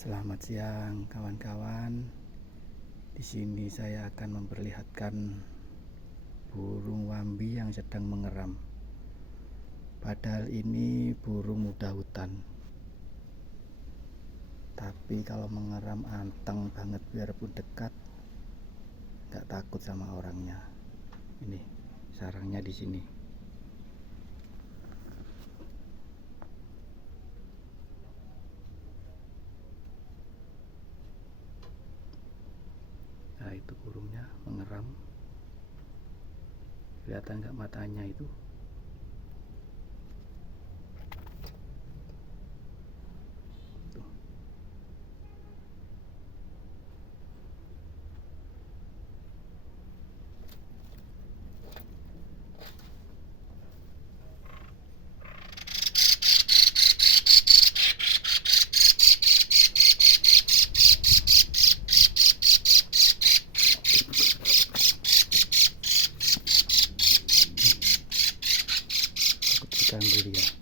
Selamat siang kawan-kawan. Di sini saya akan memperlihatkan burung wambi yang sedang mengeram. Padahal ini burung muda hutan. Tapi kalau mengeram anteng banget, biarpun dekat nggak takut sama orangnya. Ini sarangnya di sini. Nah, itu burungnya mengeram. Kelihatan nggak matanya itu? Tuh. Takut diganggu dia.